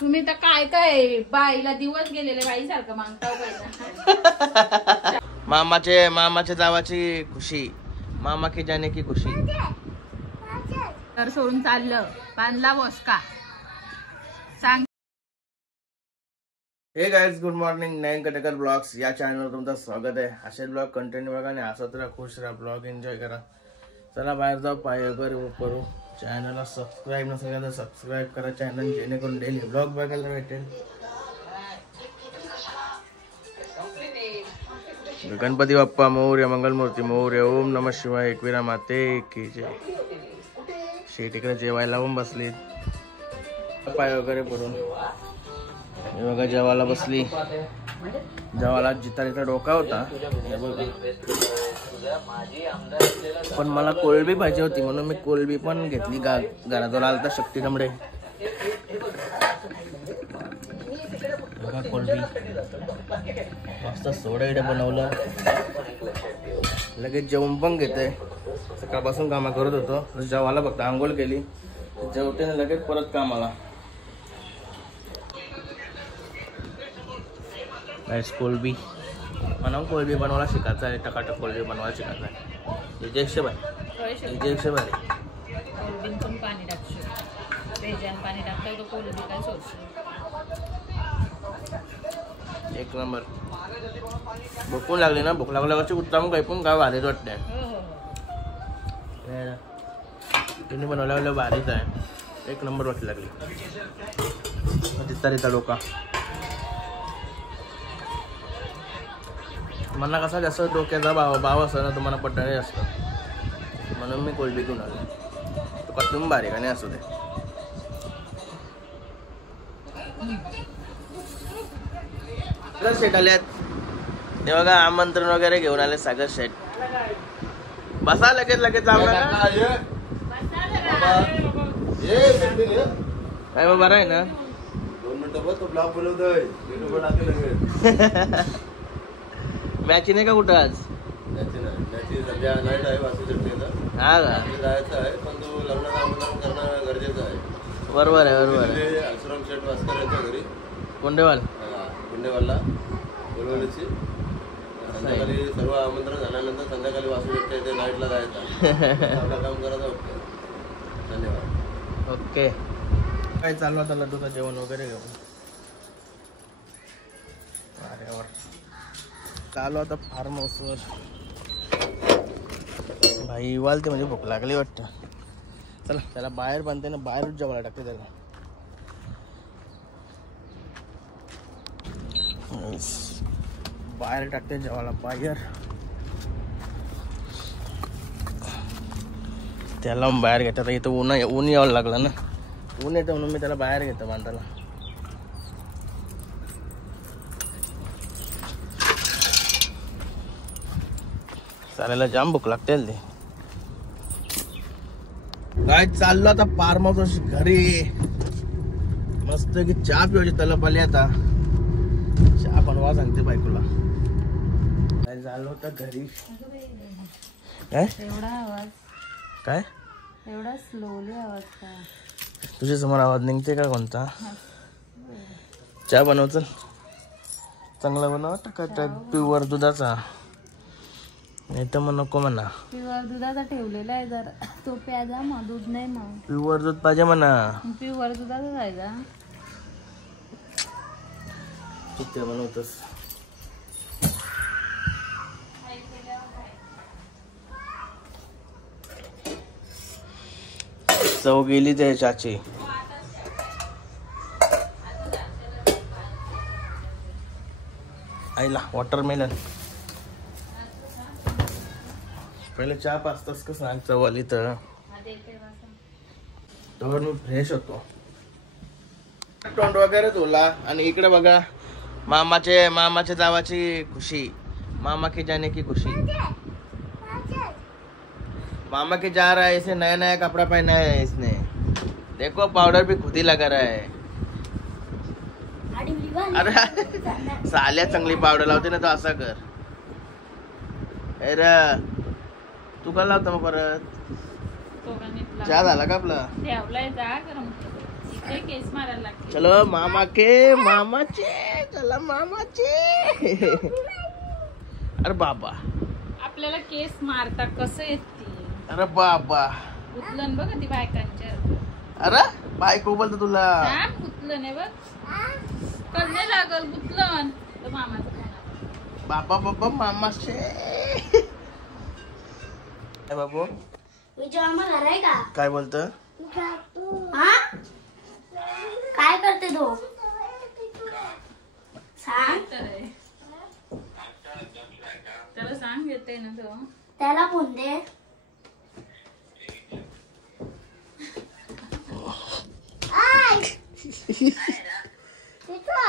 तुम्ही तर काय काय बाईला दिवस गेलेले बाई सारखं मागताव बाईला. मामाच्या जावाची खुशी, मामा की जाने की खुशी. तर सोडून चाललं बांधला बसका सांग. Hey guys, good morning. Nayan Katekar blogs या चॅनलवर तुमचं स्वागत आहे. असे ब्लॉग कंटिन्यू बघा आणि असंच राहा, खुश राहा, ब्लॉग एन्जॉय करा. चला बाहेर जाऊ, पाय वगैरे करू. चॅनलला सबस्क्राईब नसेल तर सबस्क्राईब करा चॅनल, जेणेकरून डेली ब्लॉग बघायला भेटेल. गणपती बाप्पा मोरया, मंगलमूर्ती मोरया, ओम नमः शिवाय, एकविरा माते की जय. शेट इकडे जेवायला लावून बसली, पाय वगैरे करून. हे बघा जेवायला बसली. जेवायला जिता डोका होता, पण मला कोलबी पाहिजे होती म्हणून मी कोलबी पण घेतली. घराजवळ आलता शक्ती तांबडे. कोलबी मस्त सोडा इडे बनवलं. लगेच जेवण पण घेते. सकाळपासून कामा करत होतो, जेवायला फक्त आंघोळ केली, जेवते ना लगेच परत कामाला. कोलबी म्हणा, कोलबी बनवायला शिकायचं आहे. टकाटक कोलबी बनवायला शिकायचं आहे. एकशे भाई पाणी टाकशील, पाणी टाकतो तो कोलबी काय सोडशील. एक नंबर. भूक लागली ना, भूक लागल्यावरची उत्तम काही पण काय भारीच वाटते. तिने बनवल्यावर भारीच आहे, एक नंबर वाटली लागली. तिथं डोका मला कसा जास्त डोक्याचा भाव असतो ना, तुम्हाला पट्टाने असतं, म्हणून मी कोलबी घेऊन आलो. तो कसून बारीक आणि असू दे. शेट आल्यात ते बघा, आमंत्रण वगैरे घेऊन आले सागर शेट. बसा लगेच लगेच काय मग बरं आहे ना. 2 मिनिटं तो ब्लॉग बनवतोय. मॅच नाही का कुठं आज? हा का? जायचं आहे, पण तो लग्नाचं आमंत्रण करणं गरजेचं आहे. बरोबर आहे, बरोबर आहे. आश्रम शेठ वास्कर यांच्या घरी कोंडेवाल गुंडेवालला बोलवलीची. संध्याकाळी सर्व आमंत्रण झाल्यानंतर संध्याकाळी वासू शेठच्या इथे नाईटला जायचं. आपलं काम करायचं होतं. धन्यवाद. ओके. काय चालू आता लड्डूचं जेवण वगैरे घेऊन. अरे वा, चालू आता फार्म हाऊसवर. भाई वालते म्हणजे भूक लागली वाटतं. चला त्याला बाहेर बांधते ना, बाहेरच जेवायला टाकते त्याला. बाहेर टाकते जेवायला, बाहेर. त्याला बाहेर घेतात. इथं ऊन यावं लागलं ना, ऊन येतं म्हणून मी त्याला बाहेर घेतो बांधायला. चालायला जाम भूक लागते ते. काय चाललो आता फार्म हाऊस घरी. मस्त की चहा पिवायची तलप आली आता. चहा बनवा सांगते बायकोला. काय झालं होतं घरी. काय एवढा आवाज, काय एवढा स्लोली आवाज का? तुझ्या समोर आवाज निघते का कोणता? चहा बनव, चल चांगला बनव. टाका प्युअर दुधाचा, नाही तर मग नको म्हणा. प्युअर दुधाचा ठेवलेला आहे जरा, तो प्याजा मग. दूध नाही मग, प्युअर दूध पाहिजे म्हणा. प्युअर दुधाचा जायचा. तू ते बनवतोस. चव गेली त्या चहाची. आईला वॉटरमेलन. पहिले चहा पाचतास का सांग, चव आली तर मी फ्रेश होतो. तोंड वगैरे धुला आणि इकडे बघा, मामाच्या जावाची खुशी, मामा की जाने की खुशी. मामा के जा रहा है, इसे नया नया कपड़ा पहना है इसने. देखो पाउडर भी खुद ही लगा रहा है. अरे साल्या चांगली पावडर लावते ना, तो असा कर. अरे तू का लावता मग परत? चहा झाला का आपला? हे केस मारायला लागते. चलो मामाचे चला मामाचे. अरे बाबा आपल्याला केस मारता कसं येते. अरे बाबा उचलन बघ ती बायकांच्या. अरे बायको बोलतो तुला. उचलन आहे बघ. करणे लागल उचलन तर मामाचं फोन. बाबा बाबा मामाचे. काय बाबू काय बोलत. काय करते तो सांग. त्याला सांग येते ना तो. त्याला फोन दे.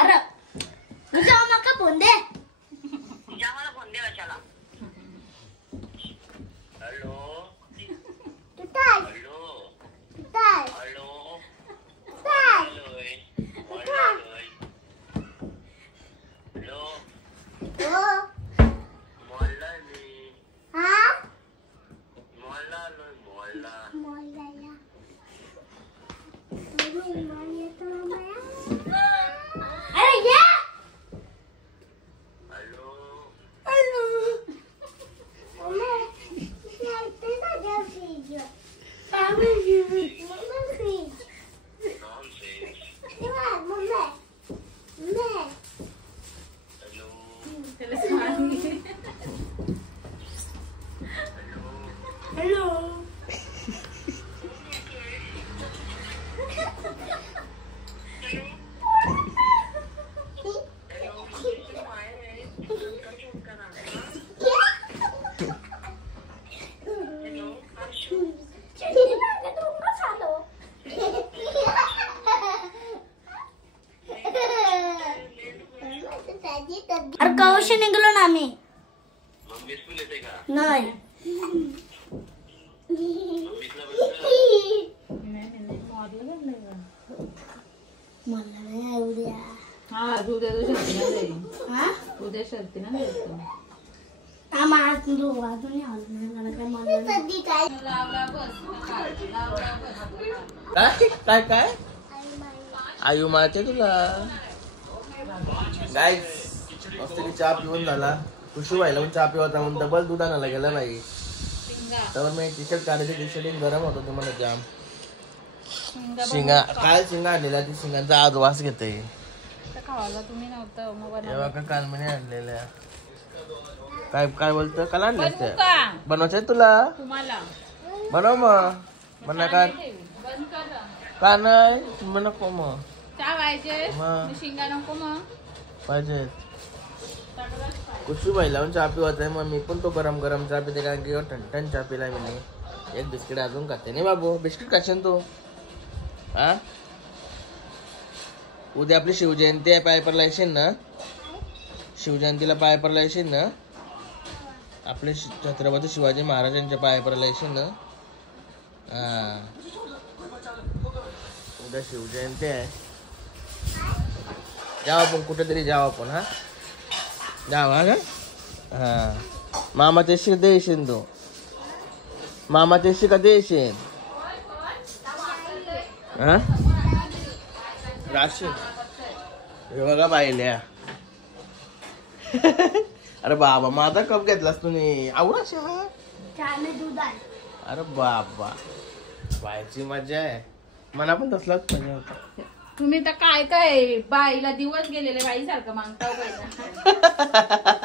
अरे तुझ्या माका फोन दे. अरे कवशी निघलो ना आम्ही. नाही मला नाही उद्या. हा उद्या तो शर्तीला जाईल. हा उद्या शर्तीला जायचं. काय काय आयु मारते तुला. गाईस मस्त चहा पिऊन झाला. खुशी व्हायला चहा पिवता म्हणून डबल दूध आणायला गेला नाही. तर मी टी शर्ट काढायचे. टी शर्ट गरम होतो तुम्हाला जाम. शिंगा काय शिंगा आणलेल्या ती शिंगांचा आज वास घेते. खावायला तुम्ही नव्हतं तेव्हा का काल म्हणे आणलेल्या. काय काय बोलतो काल आणले बनवायचे तुला. तुम्हाला बनव मग. बना काय बंद कर. का नाही तुम्ही नको मग. चहा पाहिजे मग. शिंगा नको मग पाहिजे. कुशी बाई लावून चहा पिवत आहे. मग मी पण तो गरम गरम चहा पिते कारण की ठणठण चहा पिलाय मी. एक बिस्किट अजून खाते नाही बाबू. बिस्किट खाशील तू. हा उद्या आपली शिवजयंती आहे. पायपरला येशील ना. शिवजयंतीला पायपरला येशील ना. आपले छत्रपती शिवाजी महाराजांच्या पायपरला येशील ना. हा उद्या शिवजयंती आहे. जाऊ आपण कुठेतरी जाऊ आपण. हा जाऊ. हा का हा मामा तेशी कधी येशील तू. मामा तेशी कधी येशील. हा राशील हे बघा बाईल्या. अरे बाबा माझा कप घेतलास तुम्ही. आवडा चहा. दूध आहे. अरे बाबा बायची मजा आहे. मला पण तसलाच पाहिजे होता. तुम्ही तर काय काय बाईला दिवस गेलेले बाई सारखं मागताव पहिला.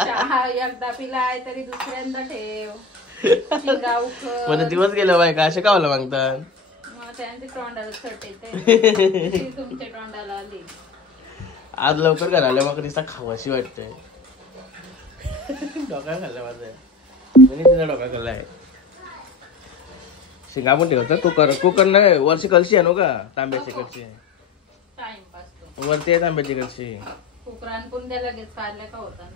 चहा एकदा पिलाय तरी दुसऱ्यांदा ठेव. शिंगा उखळ. म्हणजे दिवस गेले बाय का असे कावलं मागतात. मग त्यांचे तोंडाला छट येते. तुमच्या तोंडाला आली. आज लवकर घराला मग तिचा खावाशी वाटते. डोका खाल्ला माझा. मी तिचा डोका खाल्लाय. शिंगा पण ठेवतो. कुकर नाही वरची कलशी आहे नो का तांब्याची कलशी. टाइमपास वरती आहे तांब्याची कलशी. कुकरान पण त्या लगेच काढल्या का होता.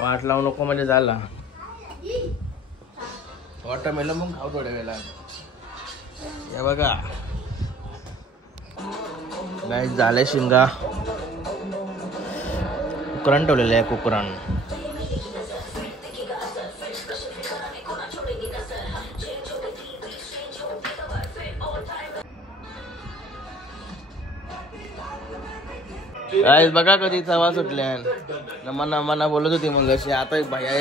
वाट लावू नको म्हणजे झाला. वाटा मेला मग खाऊ थोड्या वेळेला. हे बघा नाही झालंय शिंगा. कुकरान ठेवलेलं आहे. कुकरान काय बघा कधी चवा सुटल्या मना बोलत होती मग अशी आता भैया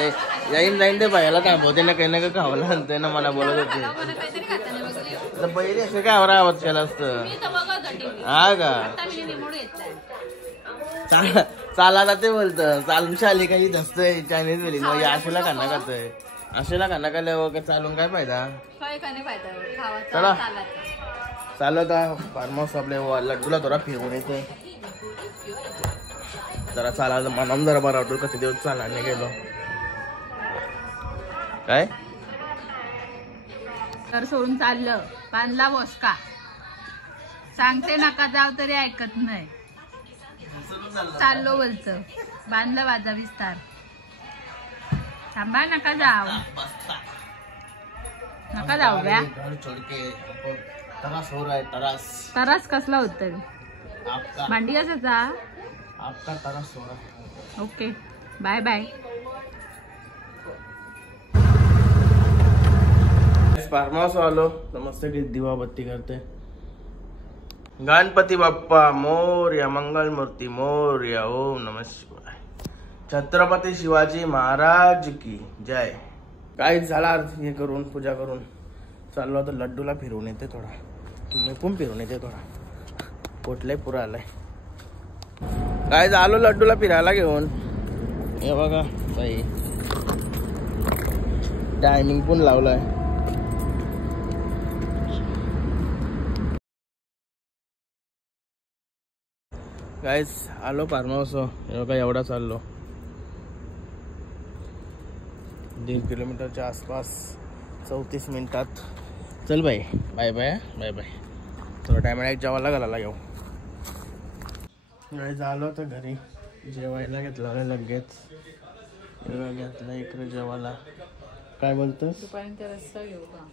येईन जाईन ते भैयाला थांबवते ना काही ना काही खावला आणते ना मला बोलत होती मला काहीतरी खाताना बघली तर पहिले असं काय आवरा आवाज केला असतं मी तर बघत होती हा का आता मी रिमोट घेतलाय चाला जाते बोलतं चालून शाली काही दसतंय चायनीज वेली मग आशेला खाना खातोय आशेला खाना खाल्ल्यावर चालून काय फायदा काय का नाही पाहिजे चला. खावाचा चालायचा चालत फार्म हाऊस आपल्या लड्डूला थोडा फिरवून येते जरा चालायला मनम जरा बरा वाटतो किती दिवस चालायला गेलो काय तर सोडून चाललं बांधला बसका सांगते नका जाव तरी ऐकत नाही चाललो बोलचं बांधलं माझा विस्तार थांबा नका जाव नका जाऊ ब्या तरास हो रहा है तरास तरास कसला होत आपका भांडी कसाचा आपका तरास हो रहा है okay bye bye farmhouse आलो तर मस्त दिवा बत्ती करते गणपती बाप्पा मोरया मंगलमूर्ती मोरया ओम नमः शिवाय छत्रपती शिवाजी महाराज की जय काय झाला हे करून पूजा करून चाललो आता लड्डूला फिरवून येते थोडा मी पण फिरवून येते थोडा पोटलाय पुरा आलाय काय झालो लड्डूला फिरायला घेऊन हे बघा बाई टायमिंग पण लावलाय गाइस आलो फार्म हाऊस बघा एवढा चाललो 1.5 किलोमीटरच्या आसपास 34 मिनिटात चल bye bye bye bye bye थोडा टाइम एक जेवायला घालायला येऊ गाइस आलो तर घरी जेवायला घेतलं लगेच घेतलं इकडे जेवायला काय बोलतोस दुपारच्या रस्ता घेऊ का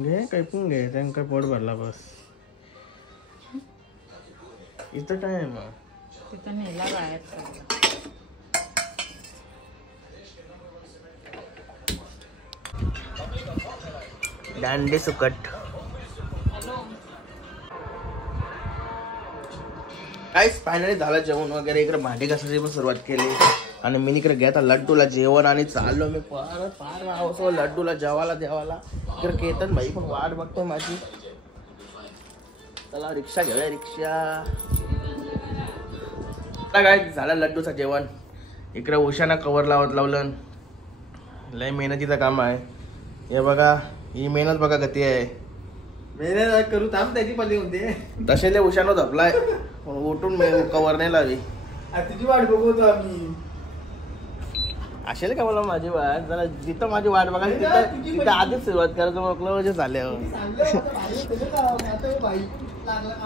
घे काही पण घे त्यांना पोट भरला बस इथं काय आहे मग तिथं नेला बाहेर दांडे सुकट काहीच फायनली झालं जेवण वगैरे इकडे भांडी घासायची पण सुरुवात केली आणि मी इकडे घेता लड्डूला जेवण आणि चाललो मी फार हाऊस लड्डूला जेवायला देवाला इकडे केतन भाई पण वाट बघतोय माझी चला रिक्षा घेऊया रिक्षा काय झालं लड्डूचं जेवण इकडे उशाना कवर लावलं लय मेहनतीचं काम आहे हे बघा ही मेहनत बघा गती आहे मेहनत करू थांब त्याची पल्ली होते तसे लय उशानं झपलाय उठून कवर नाही लावी तुझी वाट बघतो आम्ही असेल का मला माझी वाट जरा जिथं माझी वाट बघा तिथं आधीच सुरुवात करायचं म्हटलं म्हणजे झाल्यावर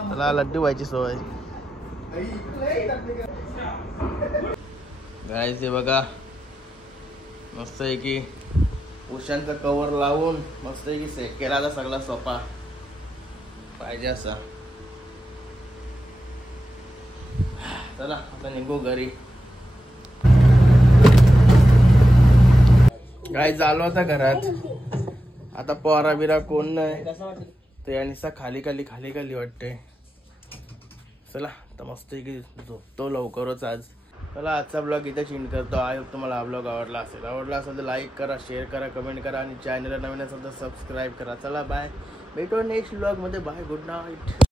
मला लड्डू व्हायची सोय गायचे बघा मस्त आहे की उशांचा कवर लावून मस्त आहे की सेक केला सगळा सोपा पाहिजे असा चला आता निघू घरी काय झालो आता घरात आता पोरा बिरा कोण नाही ते आणि खाली खाली वाटते चला तर मस्त की झोपतो लवकरच आज चला आजचा ब्लॉग इथे चिंट करतो आय होप तुम्हाला हा ब्लॉग आवडला असेल तर लाईक करा शेअर करा कमेंट करा आणि चॅनलला नवीन असेल तर सबस्क्राईब करा चला बाय भेटू नेक्स्ट ब्लॉग मध्ये बाय गुड नाईट